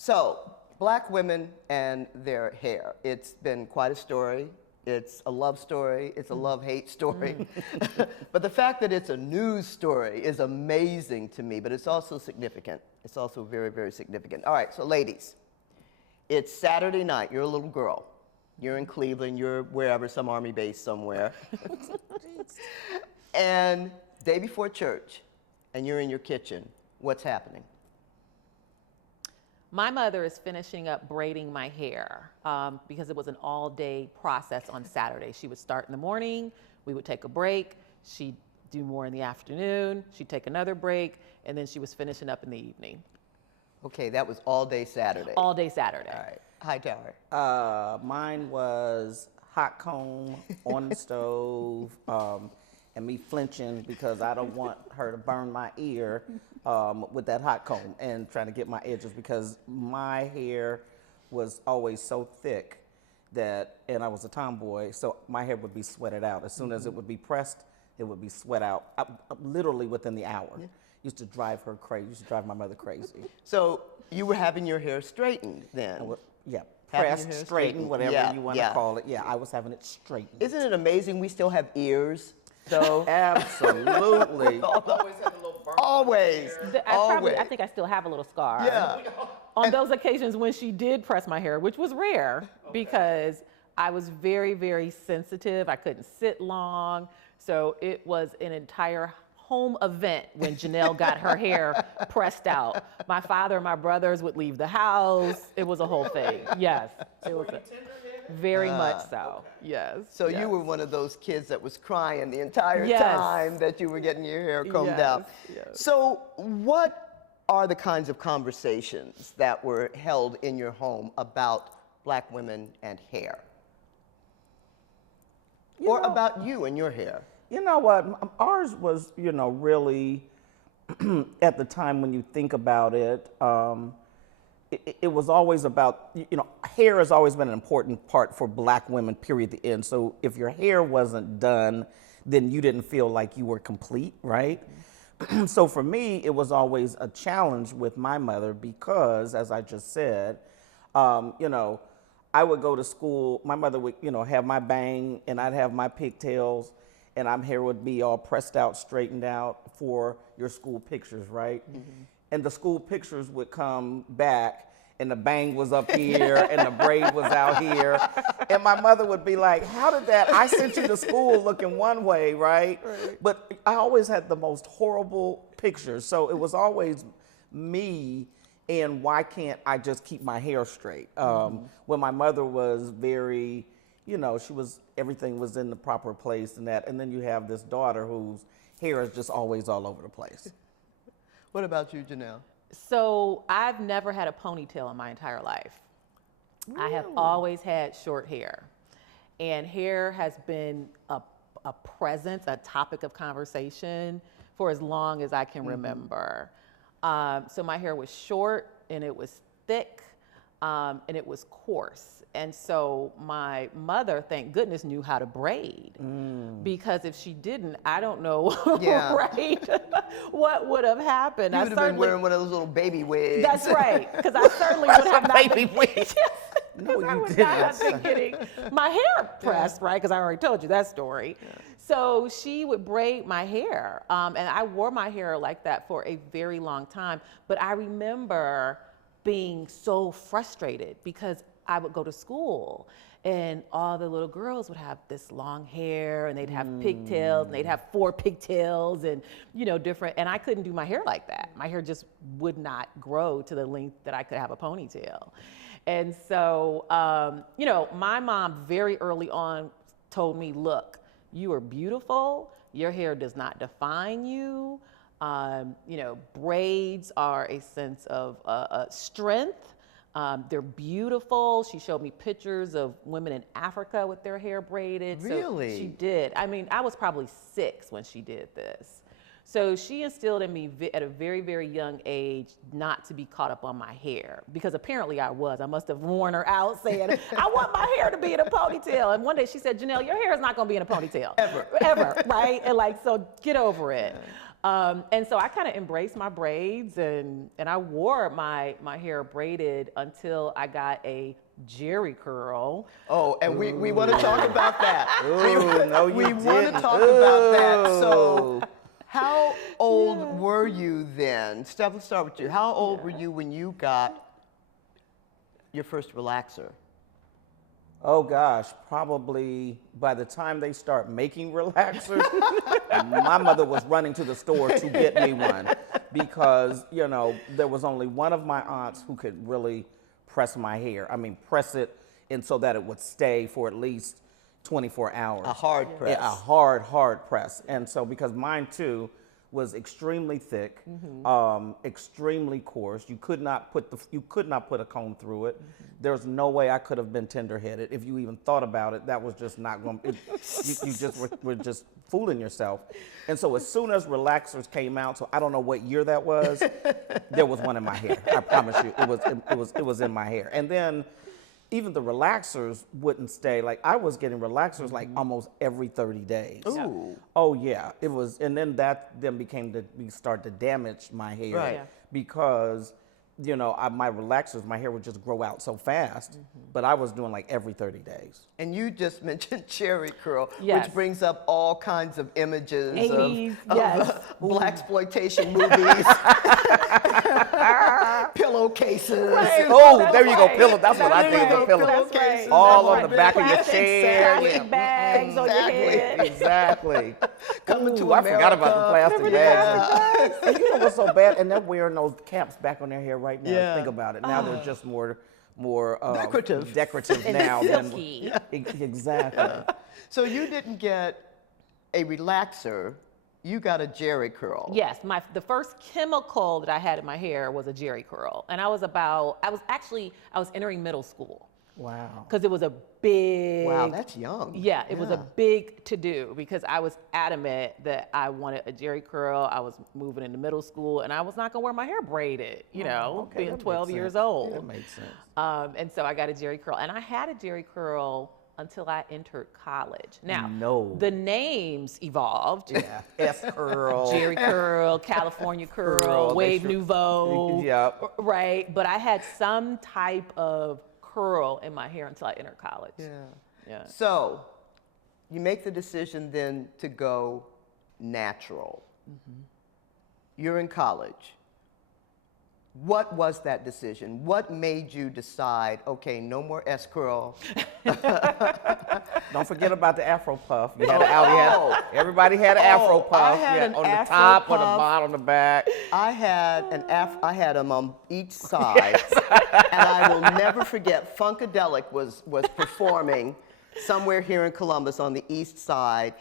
So, black women and their hair. It's been quite a story. It's a love story. It's a love-hate story. But the fact that it's a news story is amazing to me, but it's also significant. It's also very, very significant. All right, so ladies, it's Saturday night. You're a little girl. You're in Cleveland. You're wherever, some Army base somewhere. And day before church, and you're in your kitchen. What's happening? My mother is finishing up braiding my hair because it was an all-day process on Saturday. She would start in the morning, we would take a break, she'd do more in the afternoon, she'd take another break, and then she was finishing up in the evening. Okay, that was all day Saturday. All day Saturday. All right. Hightower. Mine was hot comb on the stove, and me flinching because I don't want her to burn my ear with that hot comb, and trying to get my edges because my hair was always so thick that, and I was a tomboy, so my hair would be sweated out. As soon as it would be pressed, it would be sweat out, literally within the hour. Yeah. Used to drive her crazy, used to drive my mother crazy. So you were having your hair straightened then? Yeah, pressed, straightened, whatever you want to call it. Yeah, I was having it straightened. Isn't it amazing we still have ears, though? Absolutely. Always had a little burn. Always. I think I still have a little scar. Yeah. On those occasions when she did press my hair, which was rare because I was very, very sensitive. I couldn't sit long. So it was an entire home event when Janelle got her hair pressed out. My father and my brothers would leave the house. It was a whole thing. Yes. It was very much so. Yes. So yes. you were one of those kids that was crying the entire Yes. time that you were getting your hair combed Yes, out. yes. So what are the kinds of conversations that were held in your home about black women and hair? Or about you and your hair? You know what, ours was, really, at the time when you think about it, it was always about, hair has always been an important part for black women, period, the end. So if your hair wasn't done, then you didn't feel like you were complete, right? So for me, it was always a challenge with my mother because, as I just said, I would go to school, my mother would, have my bang and I'd have my pigtails, and my hair would be all pressed out, straightened out for your school pictures, right? Mm-hmm. And the school pictures would come back and the bang was up here and the braid was out here. And my mother would be like, how did that, I sent you to school looking one way, right? But I always had the most horrible pictures. So it was always me and why can't I just keep my hair straight? When my mother was very, everything was in the proper place and that. And then you have this daughter whose hair is just always all over the place. What about you, Janelle? So I've never had a ponytail in my entire life. Really? I have always had short hair. And hair has been a presence, a topic of conversation for as long as I can remember. So my hair was short and it was thick and it was coarse. And so my mother, thank goodness, knew how to braid because if she didn't, I don't know, right, what would have happened. You would have been wearing one of those little baby wigs. That's right, because I certainly would have not baby wigs. No, I would not have been getting my hair pressed, right, because I already told you that story. Yeah. So she would braid my hair, and I wore my hair like that for a very long time. But I remember being so frustrated because I would go to school and all the little girls would have this long hair and they'd have pigtails and they'd have 4 pigtails and, different. And I couldn't do my hair like that. My hair just would not grow to the length that I could have a ponytail. And so, my mom very early on told me, look, you are beautiful. Your hair does not define you. Braids are a sense of strength. They're beautiful. She showed me pictures of women in Africa with their hair braided. Really? So she did. I mean, I was probably 6 when she did this. So she instilled in me at a very, very young age not to be caught up on my hair because apparently I was. I must have worn her out saying, I want my hair to be in a ponytail. And one day she said, Janelle, your hair is not going to be in a ponytail. Ever. Ever, right? And so get over it. And so I kind of embraced my braids, and I wore my hair braided until I got a jerry curl. Oh, and we want to talk about that. Ooh, no, you we want to didn't. talk about that. So, how old were you then? Steph, let's start with you. How old were you when you got your first relaxer? Oh gosh, probably by the time they start making relaxers, my mother was running to the store to get me one because, you know, there was only one of my aunts who could really press my hair. I mean, press it and so that it would stay for at least 24 hours. A hard press. Yeah, a hard press. And so because mine too was extremely thick, extremely coarse. You could not put a comb through it. There's no way I could have been tender-headed. If you even thought about it, that was just not going. You just were just fooling yourself. And so as soon as relaxers came out, so I don't know what year that was, there was one in my hair. I promise you, it was in my hair. And then even the relaxers wouldn't stay. Like I was getting relaxers like almost every 30 days. Ooh. Oh yeah, it was, and then that started to damage my hair, Right. Yeah. Because, you know, my relaxers, my hair would just grow out so fast, but I was doing like every 30 days. And you just mentioned cherry curl, Yes. which brings up all kinds of images 80s, of yes. blaxploitation movies, pillowcases. Right. Oh, That's there you go, right. pillow. That's what I think of the pillow. That's right. All on That's the right. back of your Plastic chair. plastic bags on your head. Exactly. Coming to Ooh, I forgot about the plastic Remember the bags. And you know what's so bad? And they're wearing those caps back on their hair right now. Yeah. Think about it. Now they're just more decorative And now silky. than exactly. So you didn't get a relaxer, you got a jerry curl. Yes, the first chemical that I had in my hair was a jerry curl, and I was entering middle school Wow. because it was a big. Wow, that's young. Yeah, it was a big to do because I was adamant that I wanted a jerry curl. I was moving into middle school, and I was not gonna wear my hair braided. You know, okay, being that 12 makes years sense. old. That makes sense. And so I got a jerry curl, and I had a jerry curl until I entered college. Now, No. the names evolved. Yeah. S curl. Jerry curl, California curl, Curl, they wave sure- nouveau, Yep. right? But I had some type of curl in my hair until I entered college. Yeah. So you make the decision then to go natural. You're in college. What was that decision? What made you decide, okay, no more S curl? Don't forget about the Afro puff. You had everybody had an Afro puff. I had an on the Afro top, on the puff. bottom, on the back. I had them on each side, and I will never forget. Funkadelic was performing somewhere here in Columbus on the east side,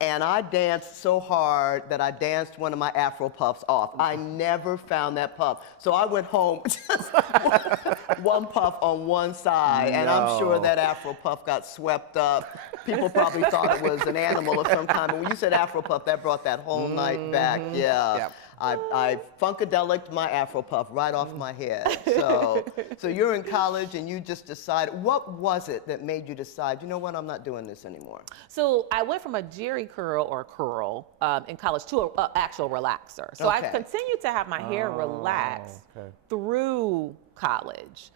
and I danced so hard that I danced one of my Afro puffs off. I never found that puff, so I went home just one puff on one side, and I'm sure that Afro puff got swept up. People probably thought it was an animal of some kind, but when you said Afro puff, that brought that whole night back. Yeah. Yep. I Funkadelicked my Afro puff right off my head. So you're in college and you just decided, what was it that made you decide, you know what, I'm not doing this anymore? So I went from a jerry curl or curl in college to an actual relaxer. So I Okay. continued to have my hair relaxed through college.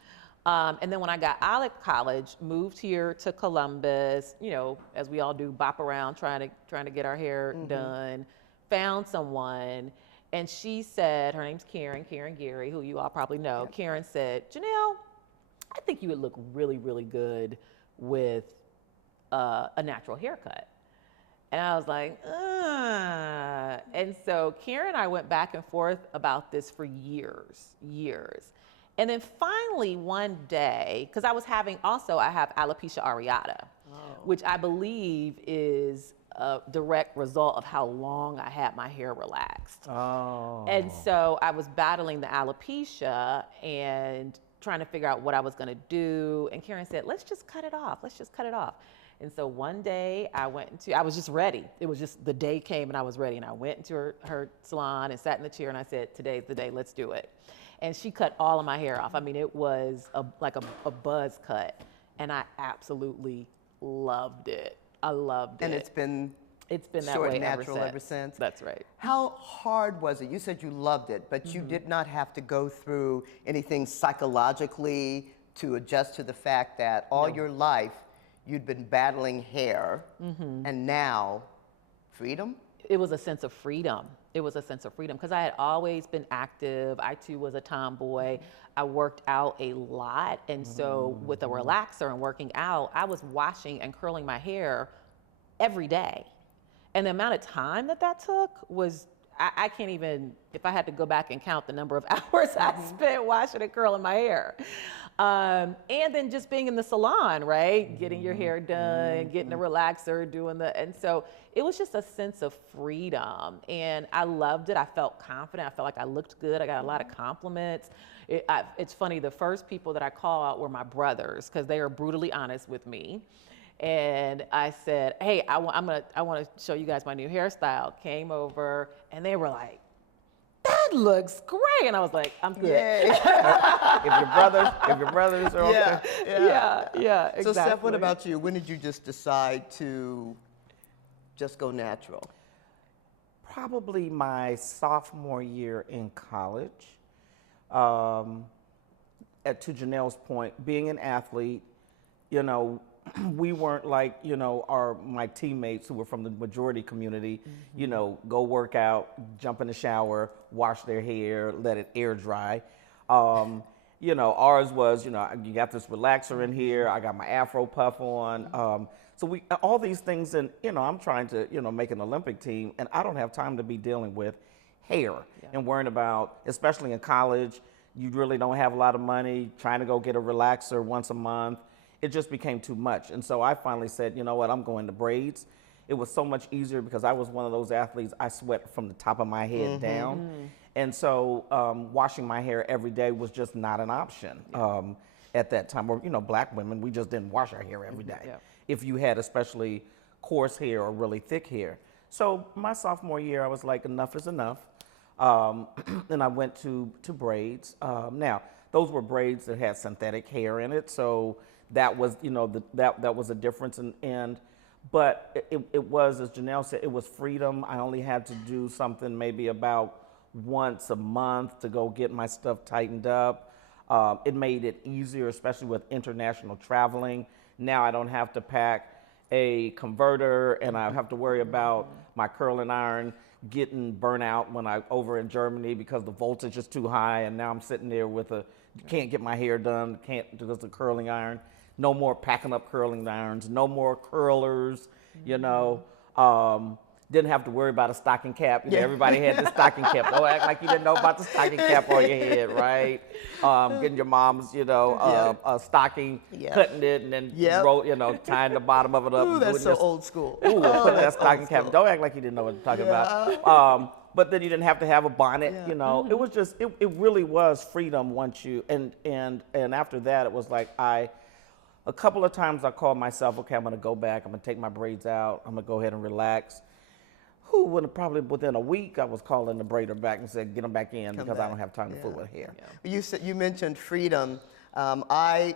And then when I got out of college, moved here to Columbus, you know, as we all do, bop around trying to get our hair done, found someone. And she said, her name's Karen Gary, who you all probably know. Yep. Karen said, Janelle, I think you would look really, really good with a natural haircut. And I was like, And so Karen and I went back and forth about this for years. And then finally one day, because I have alopecia areata, which I believe is a direct result of how long I had my hair relaxed. And so I was battling the alopecia and trying to figure out what I was gonna do. And Karen said, let's just cut it off. And so one day I was just ready. It was just the day came and I was ready. And I went into her salon and sat in the chair and I said, today's the day, let's do it. And she cut all of my hair off. I mean, it was like a buzz cut. And I absolutely loved it. I loved it. And it's been It's been that Short way and natural ever since. That's right. How hard was it? You said you loved it, but you did not have to go through anything psychologically to adjust to the fact that all your life you'd been battling hair, and now freedom? It was a sense of freedom. It was a sense of freedom because I had always been active. I too was a tomboy. I worked out a lot. And so with a relaxer and working out, I was washing and curling my hair every day. And the amount of time that took was, I can't even, if I had to go back and count the number of hours I spent washing and curling my hair. And then just being in the salon, right? Getting your hair done, getting a relaxer, and so it was just a sense of freedom. And I loved it. I felt confident. I felt like I looked good. I got a lot of compliments. It's funny, the first people that I called out were my brothers because they are brutally honest with me. And I said, hey, I want to show you guys my new hairstyle. Came over and they were like, that looks great. And I was like, I'm good. Yay. if your brothers are okay. Yeah, exactly. So Steph, what about you? When did you just decide to just go natural? Probably my sophomore year in college. To Janelle's point, being an athlete, you know, we weren't like, you know, my teammates who were from the majority community, you know, go work out, jump in the shower, wash their hair, let it air dry. You know, ours was, you know, you got this relaxer in here, I got my Afro puff on. So all these things, and, you know, I'm trying to, you know, make an Olympic team, and I don't have time to be dealing with hair and worrying about, especially in college, you really don't have a lot of money, trying to go get a relaxer once a month. It just became too much. And so I finally said, you know what, I'm going to braids. It was so much easier because I was one of those athletes, I sweat from the top of my head down. And so washing my hair every day was just not an option at that time. Or, you know, black women, we just didn't wash our hair every day. If you had especially coarse hair or really thick hair. So my sophomore year, I was like, enough is enough. And I went to braids. Now, those were braids that had synthetic hair in it. So that was, you know, that was a difference. But it was, as Janelle said, it was freedom. I only had to do something maybe about once a month to go get my stuff tightened up. It made it easier, especially with international traveling. Now I don't have to pack a converter and I have to worry about my curling iron getting burnt out when I over in Germany because the voltage is too high, and now I'm sitting there with can't get my hair done, can't do the curling iron. No more packing up curling irons, no more curlers, you know. Didn't have to worry about a stocking cap. You know, everybody had the stocking cap. Don't act like you didn't know about the stocking cap on your head, right? Getting your mom's, you know, stocking, cutting it, and then tying the bottom of it up. Ooh, that's so old school. Putting that stocking cap. Don't act like you didn't know what I'm talking about. But then you didn't have to have a bonnet, you know. It was just, it really was freedom once you, and after that, it was like a couple of times I called myself, okay, I'm gonna go back, I'm gonna take my braids out, I'm gonna go ahead and relax. Probably within a week, I was calling the braider back and said, get them back in because I don't have time to fool with hair. You mentioned freedom. I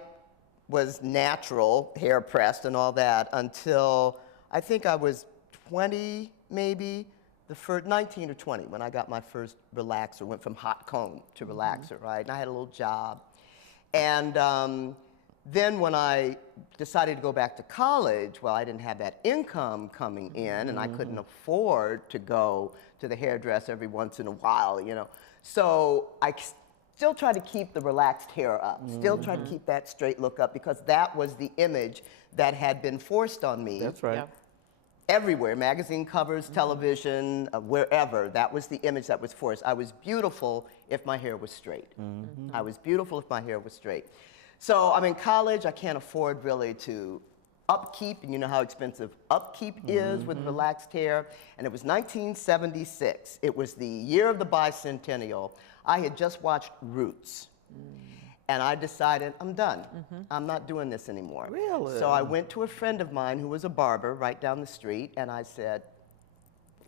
was natural, hair pressed and all that until I think I was 20 maybe, 19 or 20 when I got my first relaxer, went from hot comb to relaxer, right? And I had a little job. And then when I decided to go back to college, well, I didn't have that income coming in, and I couldn't afford to go to the hairdresser every once in a while, you know. So I still tried to keep the relaxed hair up, still tried to keep that straight look up, because that was the image that had been forced on me. That's right. Everywhere, magazine covers, television, wherever, that was the image that was forced. I was beautiful if my hair was straight. I was beautiful if my hair was straight. So I'm in college, I can't afford really to upkeep, and you know how expensive upkeep is with relaxed hair. And it was 1976. It was the year of the bicentennial. I had just watched Roots. And I decided, I'm done. I'm not doing this anymore. Really? So I went to a friend of mine who was a barber right down the street, and I said,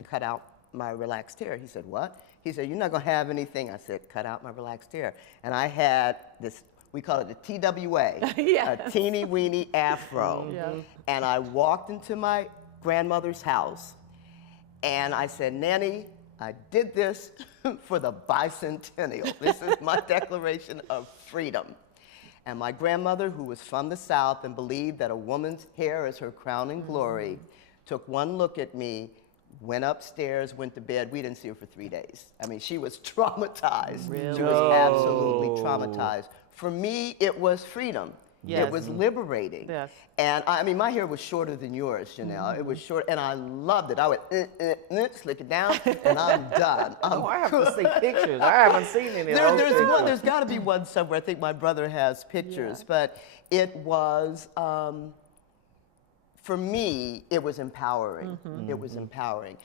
cut out my relaxed hair. He said, what? He said, you're not gonna have anything. I said, cut out my relaxed hair. And I had this, we call it a TWA, a teeny weeny afro. And I walked into my grandmother's house, And I said, Nanny, I did this for the bicentennial. This is my declaration of freedom. And my grandmother, who was from the South and believed that a woman's hair is her crowning glory, took one look at me, went upstairs, went to bed. We didn't see her for 3 days. I mean, she was traumatized. Really? She was absolutely traumatized. For me, it was freedom. Yes. It was liberating. Yes. And I mean, my hair was shorter than yours, Janelle. It was short, and I loved it. I would slick it down, and I'm done. I have to see pictures. I haven't seen any of those pictures. There's got to be one somewhere. I think my brother has pictures, Yeah. but it was, for me, it was empowering. It was empowering.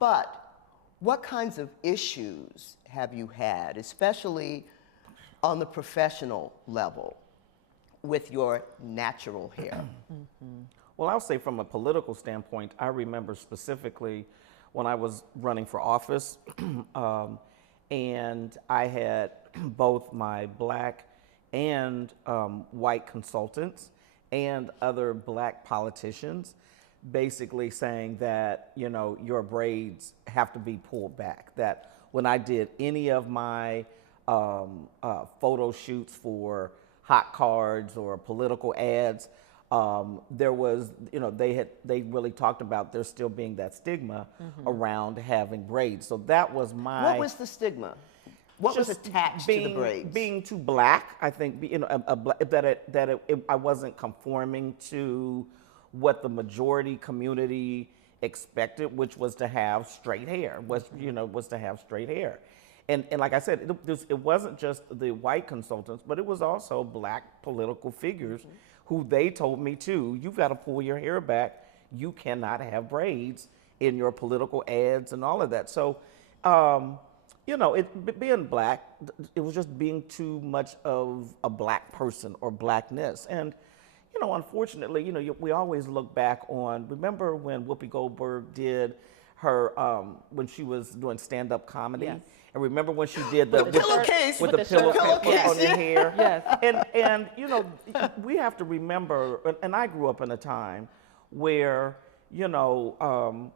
But what kinds of issues have you had, especially on the professional level, with your natural hair? Well, I'll say from a political standpoint, I remember specifically when I was running for office, and I had both my black and white consultants and other black politicians basically saying that, you know, your braids have to be pulled back. That when I did any of my photo shoots for hot cards or political ads, there was, you know, they really talked about there still being that stigma around having braids. So that was my. What was the stigma? What was just attached to the braids? Being too black, I think, you know, I wasn't conforming to what the majority community expected, which was to have straight hair. Was to have straight hair. And like I said, it wasn't just the white consultants, but it was also black political figures who they told me too, you've got to pull your hair back. You cannot have braids in your political ads and all of that. So, you know, being black, it was just being too much of a black person or blackness. And, you know, unfortunately, you know, we always look back on, remember when Whoopi Goldberg did her, when she was doing stand-up comedy? Yes. And remember when she did the pillowcase. with With the the shirt. pillowcase on your hair? Yes. And you know, we have to remember, and I grew up in a time where, you know,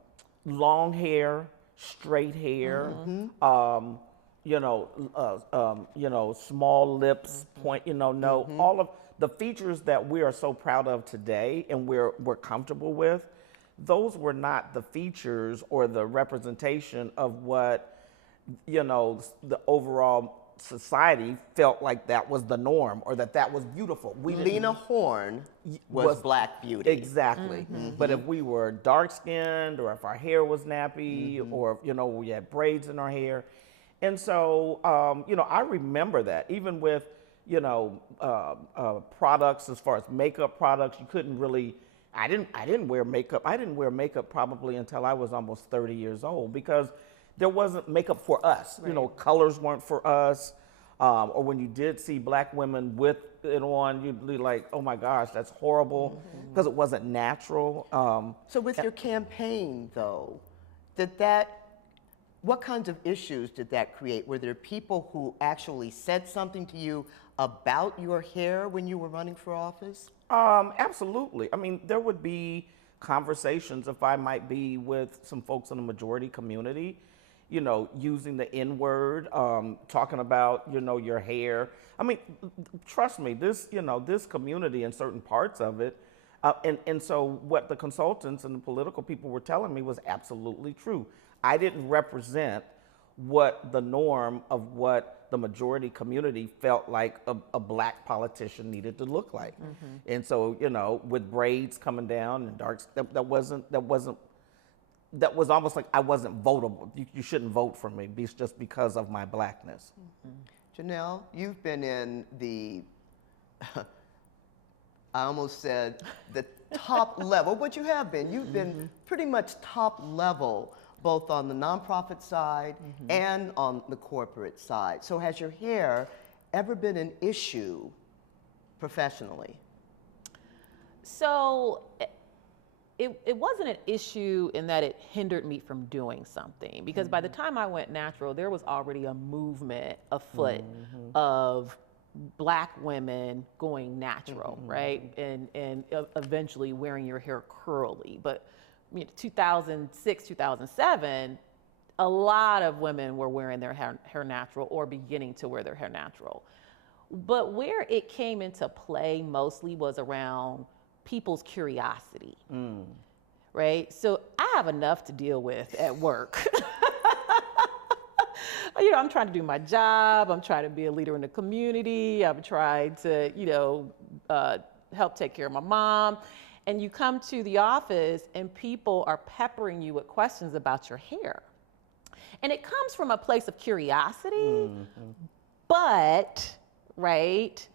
long hair, straight hair, you know, small lips, point, you know, all of the features that we are so proud of today and we're comfortable with, those were not the features or the representation of what, you know, the overall society felt like that was the norm or that was beautiful. Lena Horne was black beauty. Exactly. But if we were dark skinned or if our hair was nappy or, you know, we had braids in our hair. And so, you know, I remember that even with, you know, products as far as makeup products, you couldn't really, I didn't wear makeup. I didn't wear makeup probably until I was almost 30 years old because there wasn't makeup for us. Right. You know, colors weren't for us. Or when you did see black women with it on, you'd be like, oh my gosh, that's horrible, because it wasn't natural. So with your campaign, though, what kinds of issues did that create? Were there people who actually said something to you about your hair when you were running for office? Absolutely. I mean, there would be conversations if I might be with some folks in the majority community, you know, using the N-word, talking about, you know, your hair. I mean, trust me, this community in certain parts of it, and so what the consultants and the political people were telling me was absolutely true. I didn't represent what the norm of what the majority community felt like a black politician needed to look like. And so, you know, with braids coming down and dark, that was almost like I wasn't votable. You shouldn't vote for me just because of my blackness. Janelle, you've been in the, I almost said the top level, but you have been. You've been pretty much top level, both on the nonprofit side and on the corporate side. So has your hair ever been an issue professionally? So it wasn't an issue in that it hindered me from doing something, because by the time I went natural, there was already a movement afoot of black women going natural, right? And eventually wearing your hair curly. But 2006, 2007, a lot of women were wearing their hair natural or beginning to wear their hair natural. But where it came into play mostly was around people's curiosity, right? So I have enough to deal with at work. I'm trying to do my job. I'm trying to be a leader in the community. I'm trying to, help take care of my mom. And you come to the office and people are peppering you with questions about your hair. And it comes from a place of curiosity, but, right,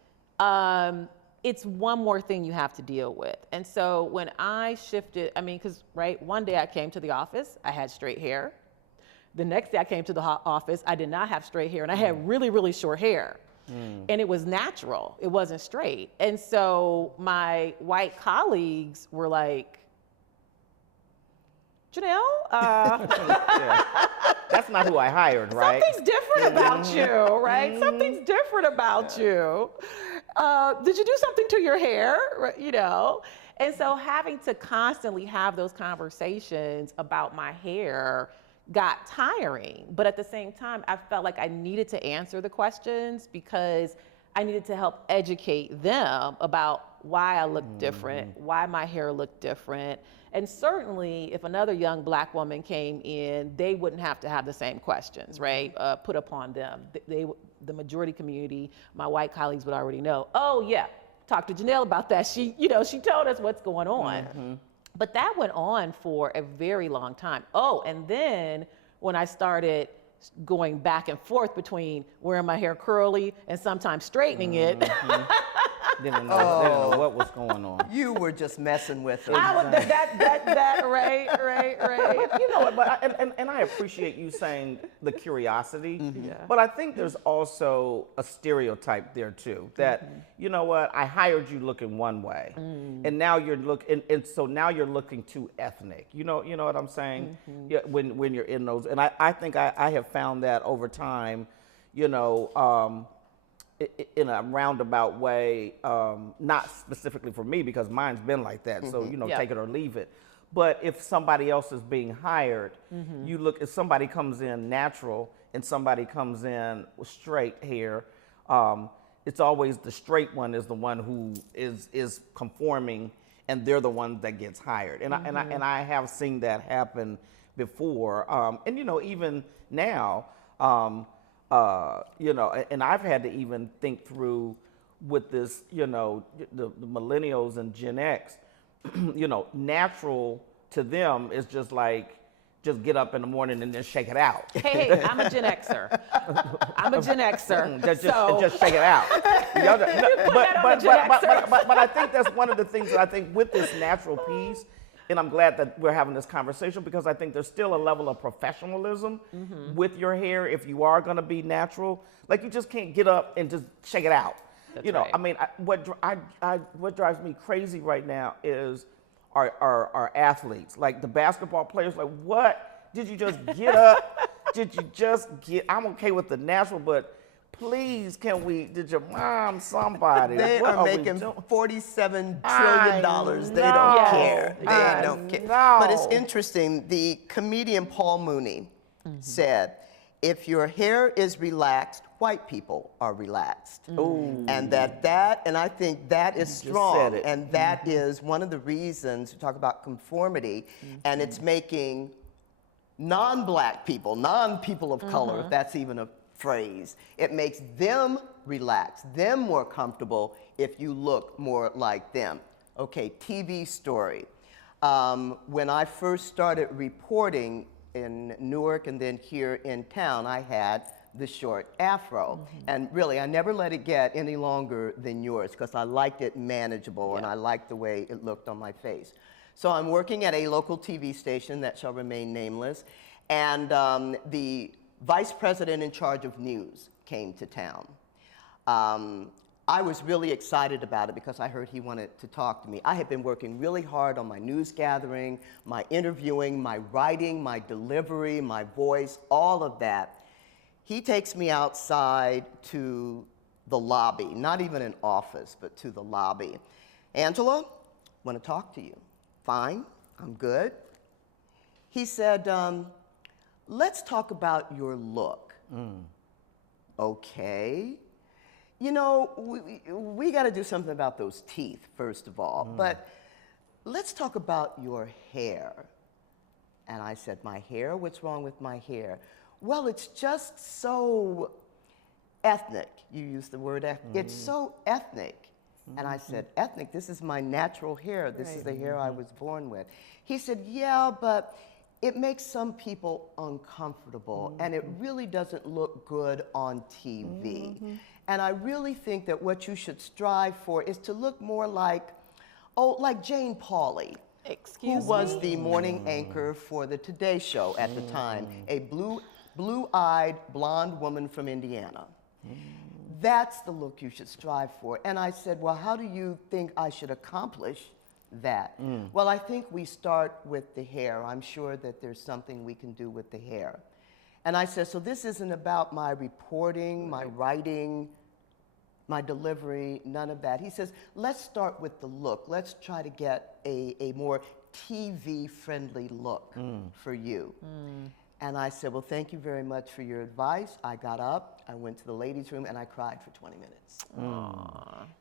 it's one more thing you have to deal with. And so when I shifted, because, right, one day I came to the office, I had straight hair. The next day I came to the office, I did not have straight hair, and I had really, really short hair. And it was natural, it wasn't straight. And so my white colleagues were like, Janelle, that's not who I hired, right? Something's different about you, right? Something's different about you. Did you do something to your hair? And so having to constantly have those conversations about my hair got tiring. But at the same time, I felt like I needed to answer the questions because I needed to help educate them about why I looked different, why my hair looked different. And certainly, if another young Black woman came in, they wouldn't have to have the same questions, right, put upon them. The majority community, my white colleagues would already know, oh yeah, talk to Janelle about that. She told us what's going on. But that went on for a very long time. Oh, and then when I started going back and forth between wearing my hair curly and sometimes straightening it. Didn't know what was going on. You were just messing with it. Right. You know what, but I appreciate you saying the curiosity, but I think there's also a stereotype there too, that, you know what, I hired you looking one way, and now you're so now you're looking too ethnic. You know what I'm saying? Yeah, when you're in those, and I think I have found that over time, in a roundabout way, not specifically for me because mine's been like that, so take it or leave it. But if somebody else is being hired, you look, if somebody comes in natural and somebody comes in with straight hair, it's always the straight one is the one who is conforming, and they're the one that gets hired. And I have seen that happen before, and even now. And I've had to even think through with this, the millennials and Gen X, natural to them is just like, just get up in the morning and then shake it out. Hey, I'm a Gen Xer. Just shake it out. But I think that's one of the things that I think with this natural piece, and I'm glad that we're having this conversation because I think there's still a level of professionalism with your hair if you are going to be natural. Like, you just can't get up and just shake it out. That's right. What drives me crazy right now is our athletes, like the basketball players. Like, what did you just get up? I'm okay with the natural, but please, did your mom, somebody? They are making $47 trillion. They don't care. They don't care. No. But it's interesting. The comedian Paul Mooney said, if your hair is relaxed, white people are relaxed. And and I think that is strong. And that is one of the reasons to talk about conformity. And it's making non-Black people, non-people of color, if that's even a phrase, it makes them relax, them more comfortable if you look more like them. Okay, TV story. When I first started reporting in Newark and then here in town, I had the short afro. And really, I never let it get any longer than yours because I liked it manageable and I liked the way it looked on my face. So I'm working at a local TV station that shall remain nameless, and the vice president in charge of news came to town. I was really excited about it because I heard he wanted to talk to me. I had been working really hard on my news gathering, my interviewing, my writing, my delivery, my voice, all of that. He takes me outside to the lobby, not even an office, but to the lobby. Angela, want to talk to you. Fine, I'm good. He said, let's talk about your look. Okay. You know, we got to do something about those teeth, first of all. But let's talk about your hair. And I said, my hair? What's wrong with my hair? Well, it's just so ethnic. You used the word ethnic. It's so ethnic. And I said, ethnic? This is my natural hair. This is the hair I was born with. He said, yeah, but it makes some people uncomfortable, and it really doesn't look good on TV. And I really think that what you should strive for is to look more like, like Jane Pauley. Who was the morning anchor for the Today Show at the time, a blue-eyed blonde woman from Indiana. That's the look you should strive for. And I said, well, how do you think I should accomplish that? Well, I think we start with the hair. I'm sure that there's something we can do with the hair. And I said, so this isn't about my reporting, my writing, my delivery, none of that. He says, let's start with the look. Let's try to get a more TV-friendly look for you. And I said, well, thank you very much for your advice. I got up, I went to the ladies' room, and I cried for 20 minutes.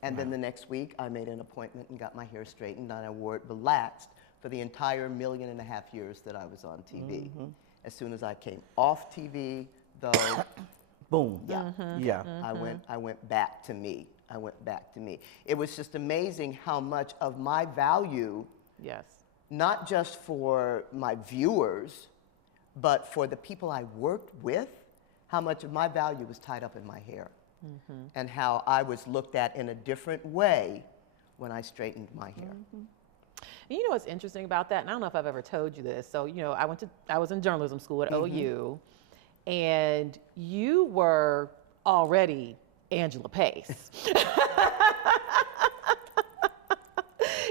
And then the next week, I made an appointment and got my hair straightened, and I wore it relaxed for the entire 1.5 million years that I was on TV. As soon as I came off TV, though, boom. Yeah. I went back to me. I went back to me. It was just amazing how much of my value, not just for my viewers, but for the people I worked with, how much of my value was tied up in my hair, and how I was looked at in a different way when I straightened my hair. And you know what's interesting about that, and I don't know if I've ever told you this. So, you know, I was in journalism school at OU, and you were already Angela Pace.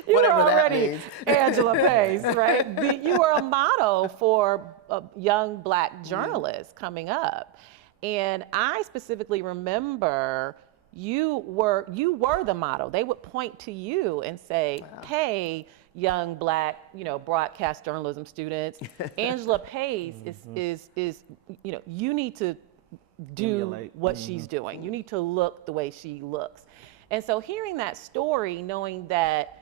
You were already Angela Pace, right? You were a model for young Black journalists coming up. And I specifically remember you were the model. They would point to you and say, hey, young Black, you know, broadcast journalism students, Angela Pace is, you know, you need to do what she's doing. You need to look the way she looks. And so hearing that story, knowing that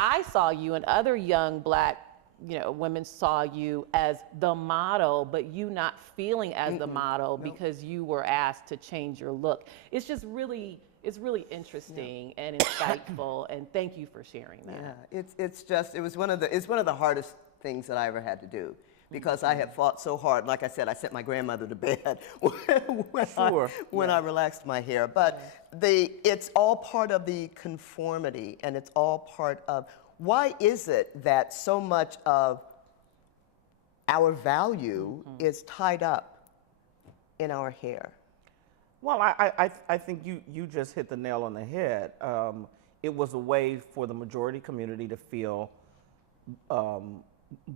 I saw you and other young Black, you know, women saw you as the model, but you not feeling as the model because you were asked to change your look. It's just really, it's really interesting and insightful, and thank you for sharing that. Yeah, it's one of the hardest things that I ever had to do, because I had fought so hard. Like I said, I sent my grandmother to bed when I relaxed my hair. But it's all part of the conformity, and it's all part of, why is it that so much of our value is tied up in our hair? Well, I think you just hit the nail on the head. It was a way for the majority community to feel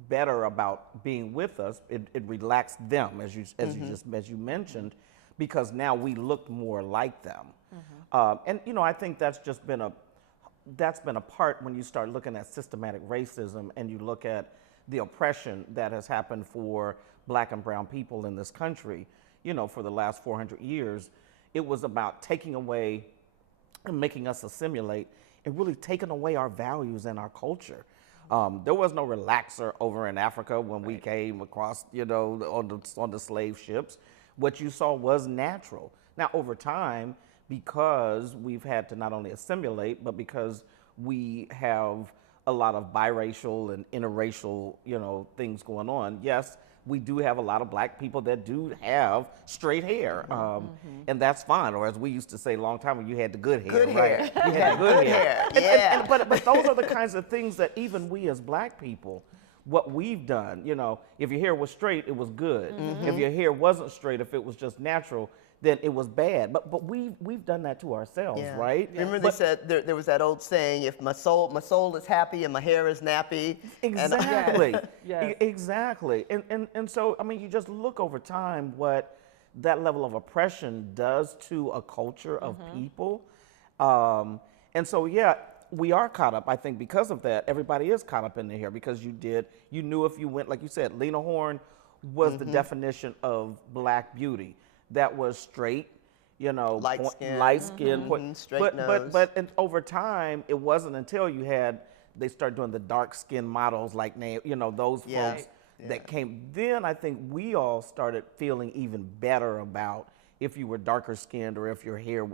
better about being with us. It relaxed them, as you mentioned, because now we looked more like them. And you know, I think that's been a part when you start looking at systematic racism and you look at the oppression that has happened for Black and brown people in this country. You know, for the last 400 years, it was about taking away and making us assimilate and really taking away our values and our culture. There was no relaxer over in Africa when we came across, you know, on the slave ships. What you saw was natural. Now, over time, because we've had to not only assimilate, but because we have a lot of biracial and interracial, you know, things going on. Yes, we do have a lot of Black people that do have straight hair, and that's fine. Or as we used to say a long time ago, you had the good hair. Good hair. You had the good hair. Yeah. But those are the kinds of things that even we as Black people, what we've done, you know, if your hair was straight, it was good. If your hair wasn't straight, if it was just natural, then it was bad. But we've done that to ourselves, right? Remember they said there was that old saying, if my soul is happy and my hair is nappy. Exactly. Exactly. And so, I mean, you just look over time what that level of oppression does to a culture of people. And so, yeah, we are caught up. I think because of that, everybody is caught up in the hair because you knew if you went, like you said, Lena Horne was the definition of black beauty. That was straight, light skin, straight nose. But over time, it wasn't until they started doing the dark skin models like, those folks that came. Then I think we all started feeling even better about if you were darker skinned or if your hair,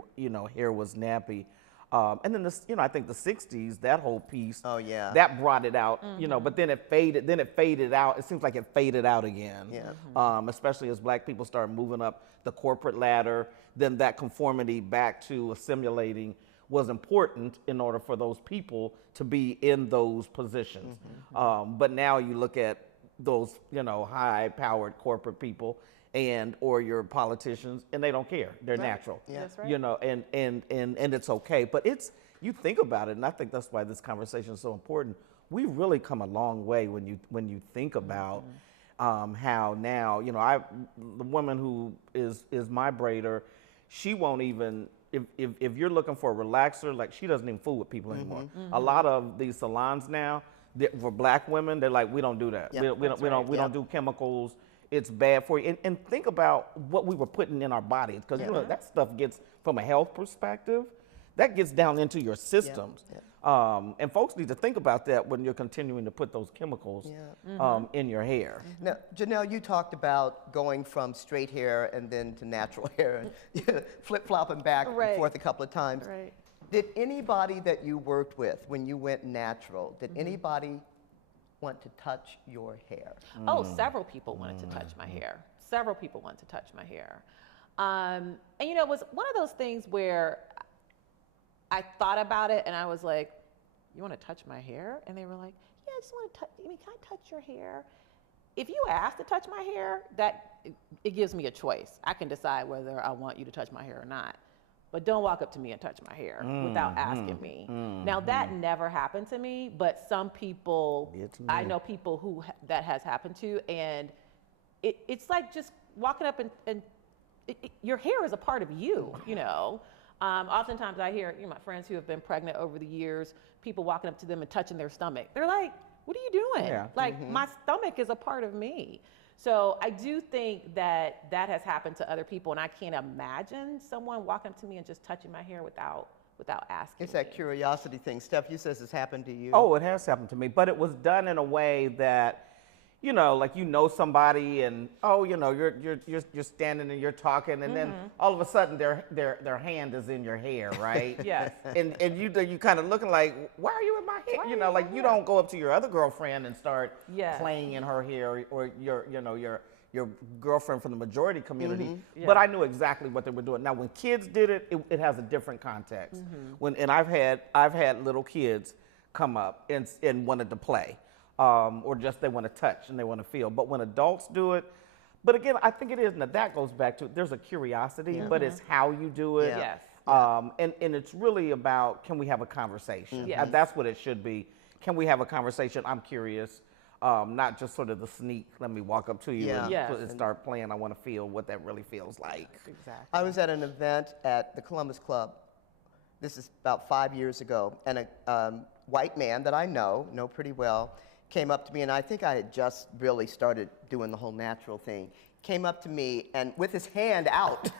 hair was nappy. And then I think the 60s, that whole piece, that brought it out, but then it faded out. It seems like it faded out again. Yeah. Especially as black people started moving up the corporate ladder, then that conformity back to assimilating was important in order for those people to be in those positions. But now you look at those, high-powered corporate people or your politicians, and they don't care. They're natural. Yeah. That's right. And it's okay. But you think about it, and I think that's why this conversation is so important. We've really come a long way when you think about how now, the woman who is my braider, she won't even, if you're looking for a relaxer, like she doesn't even fool with people anymore. A lot of these salons now, for black women, they're like, we don't do that. We don't do chemicals. It's bad for you. And think about what we were putting in our bodies, because that stuff gets, from a health perspective, that gets down into your systems. And folks need to think about that when you're continuing to put those chemicals in your hair. Now, Janelle, you talked about going from straight hair and then to natural hair, and flip-flopping back and forth a couple of times. Right. Did anybody that you worked with when you went natural, did anybody want to touch your hair? Oh, several people wanted to touch my hair. Several people wanted to touch my hair. And it was one of those things where I thought about it and I was like, you want to touch my hair? And they were like, yeah, I just want to touch, can I touch your hair? If you ask to touch my hair, it gives me a choice. I can decide whether I want you to touch my hair or not. But don't walk up to me and touch my hair without asking me. Now that never happened to me, but some people, I know people who that has happened to, and it's like just walking up and your hair is a part of you, Oftentimes I hear, my friends who have been pregnant over the years, people walking up to them and touching their stomach. They're like, what are you doing? Yeah. My stomach is a part of me. So I do think that has happened to other people, and I can't imagine someone walking up to me and just touching my hair without asking. It's that curiosity thing. Steph, you says it's happened to you. Oh, it has happened to me, but it was done in a way that, like somebody, and you're standing and you're talking, and then all of a sudden their hand is in your hair, right? Yes. And you kind of looking like, why are you in my hair? You don't go up to your other girlfriend and start playing in her hair, or your girlfriend from the majority community. But I knew exactly what they were doing. Now, when kids did it, it has a different context. And I've had little kids come up and wanted to play. Or just they want to touch and they want to feel. But when adults do it, but again, I think it is, and that goes back to, there's a curiosity, but it's how you do it. Yes. And it's really about, can we have a conversation? Yes. That's what it should be. Can we have a conversation? I'm curious. Not just sort of the sneak, let me walk up to you and start playing. I want to feel what that really feels like. Exactly. I was at an event at the Columbus Club. This is about 5 years ago, and a white man that I know pretty well, came up to me, and I think I had just really started doing the whole natural thing. Came up to me and with his hand out,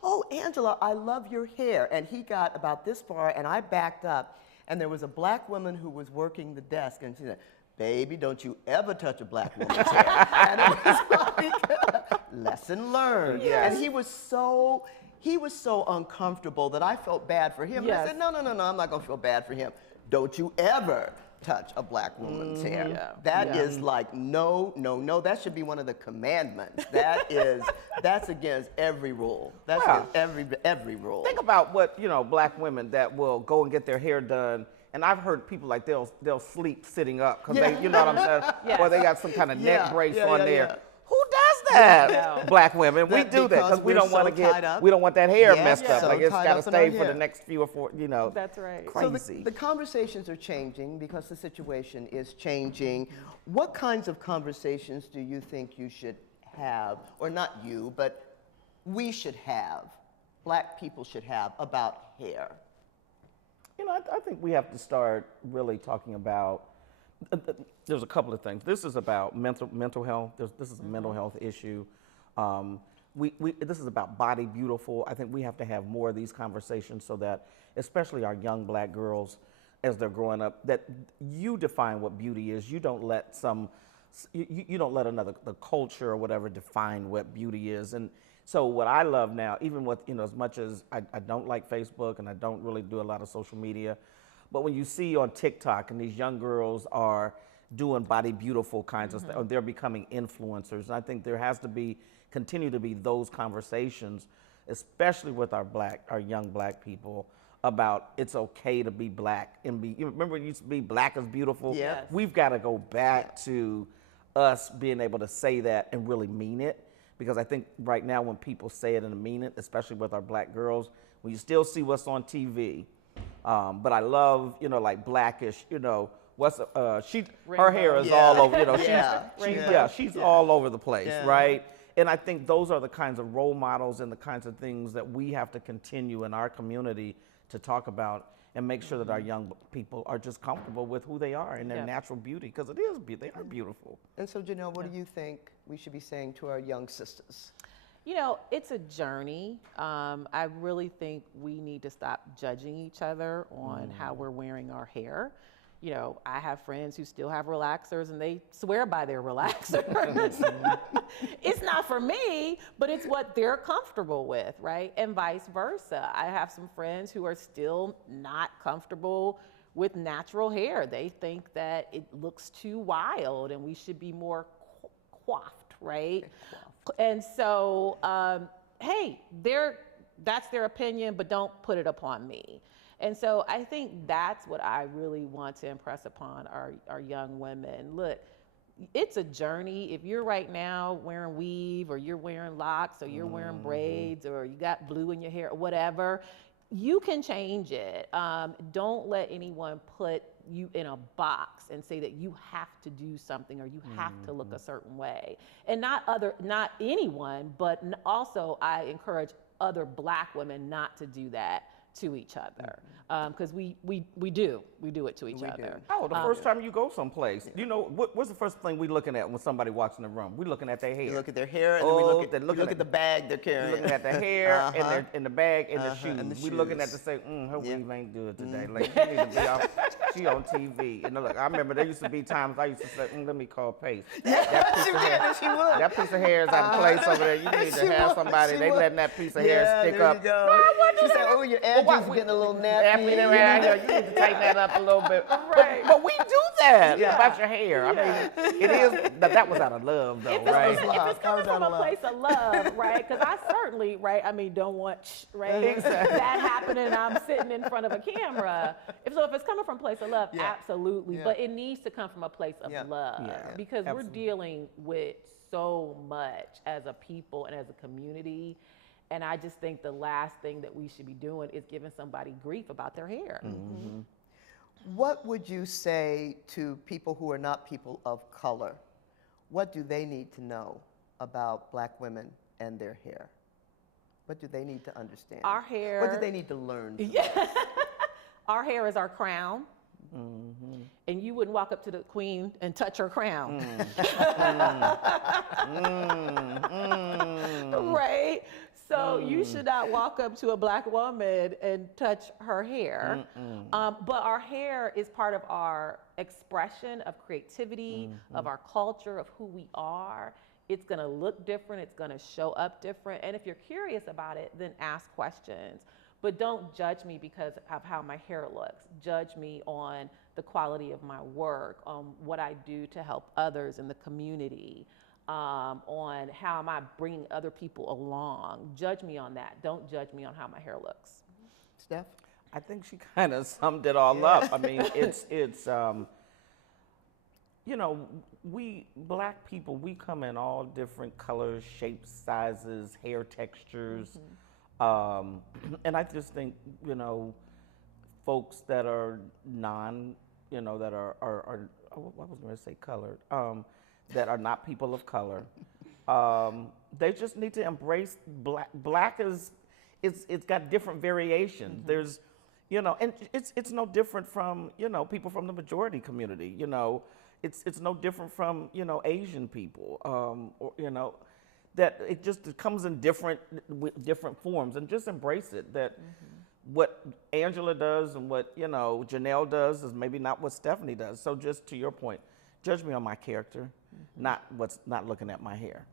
oh, Angela, I love your hair. And he got about this far, and I backed up, and there was a black woman who was working the desk, and she said, baby, don't you ever touch a black woman's hair. And it was like, lesson learned. Yes. And he was so uncomfortable that I felt bad for him. Yes. And I said, no, I'm not gonna feel bad for him. Don't you ever touch a black woman's hair. Yeah. That is like, no. That should be one of the commandments. That's against every rule. That's against every rule. Think about what, black women that will go and get their hair done. And I've heard people like they'll sleep sitting up because they, you know what I'm saying? Yes. Or they got some kind of neck brace on there. Yeah. Who does that? No. Black women. We do that because we don't want to we don't want that hair messed up. so Like it's tied got to up in stay our for hair. the next few or four, That's right. crazy. So the conversations are changing because the situation is changing. What kinds of conversations do you think you should have, or not you, but we should have, black people should have about hair? You know, I think we have to start really talking about. There's a couple of things. This is about mental health. This is a mental health issue. This is about body beautiful. I think we have to have more of these conversations so that, especially our young black girls, as they're growing up, that you define what beauty is. You don't let you don't let the culture or whatever define what beauty is. And so what I love now, even with, as much as I don't like Facebook and I don't really do a lot of social media, but when you see on TikTok and these young girls are doing body beautiful kinds of stuff, or they're becoming influencers, and I think there has to continue to be those conversations, especially with our young black people, about it's okay to be black and you remember it used to be black is beautiful? Yes. We've got to go back to us being able to say that and really mean it, because I think right now when people say it and mean it, especially with our black girls, when you still see what's on TV, but I love, like Blackish, her hair is all over, she's all over the place, right? And I think those are the kinds of role models and the kinds of things that we have to continue in our community to talk about and make sure that our young people are just comfortable with who they are and their natural beauty, because they are beautiful. And so, Janelle, what do you think we should be saying to our young sisters? It's a journey. I really think we need to stop judging each other on how we're wearing our hair. I have friends who still have relaxers and they swear by their relaxers. It's not for me, but it's what they're comfortable with, right? And vice versa. I have some friends who are still not comfortable with natural hair. They think that it looks too wild and we should be more coiffed, right? And so, hey, that's their opinion, but don't put it upon me. And so I think that's what I really want to impress upon our young women. Look, it's a journey. If you're right now wearing weave, or you're wearing locks, or you're wearing braids, or you got blue in your hair, or whatever, you can change it. Don't let anyone put you in a box and say that you have to do something or you have to look a certain way. And not anyone, but also I encourage other black women not to do that to each other, because we do it to each other. Oh, the first time you go someplace, what's the first thing we looking at when somebody walks in the room? We looking at their hair. You look at their hair, and then we look at the bag they're carrying. Looking at their hair and the bag and the shoes. We looking at to say, her weave ain't good today. Like she need to be off. She on TV. And look, I remember there used to be times I used to say, let me call Pace. That piece of hair is out of place over there. You need to have somebody. They letting that piece of hair stick up. She said, oh, your edges are getting a little nappy. You need to tighten that up a little bit. But we do that about your hair. I mean, it is, that was out of love, though, right? If it's coming from a place of love, right? Because I certainly, don't want, that happening and I'm sitting in front of a camera. If it's coming from a place of love, absolutely. But it needs to come from a place of love, because we're dealing with so much as a people and as a community. And I just think the last thing that we should be doing is giving somebody grief about their hair. Mm-hmm. What would you say to people who are not people of color? What do they need to know about black women and their hair? What do they need to understand? Our hair. What do they need to learn? Our hair is our crown. Mm-hmm. And you wouldn't walk up to the queen and touch her crown. Right? So you should not walk up to a black woman and touch her hair. But our hair is part of our expression of creativity, of our culture, of who we are. It's gonna look different, it's gonna show up different. And if you're curious about it, then ask questions. But don't judge me because of how my hair looks. Judge me on the quality of my work, on what I do to help others in the community, on how am I bringing other people along. Judge me on that. Don't judge me on how my hair looks. Steph? I think she kind of summed it all up. I mean, it's we black people, we come in all different colors, shapes, sizes, hair textures. And I just think, folks that are that are I was going to say colored, that are not people of color, they just need to embrace black. Black it's got different variations. There's, You know, and it's no different from, you know, people from the majority community. You know, it's no different from, you know, Asian people, or, you know, that it just comes in different forms, and just embrace it. That what Angela does and what, you know, Janelle does is maybe not what Stephanie does. So just to your point, judge me on my character, not looking at my hair.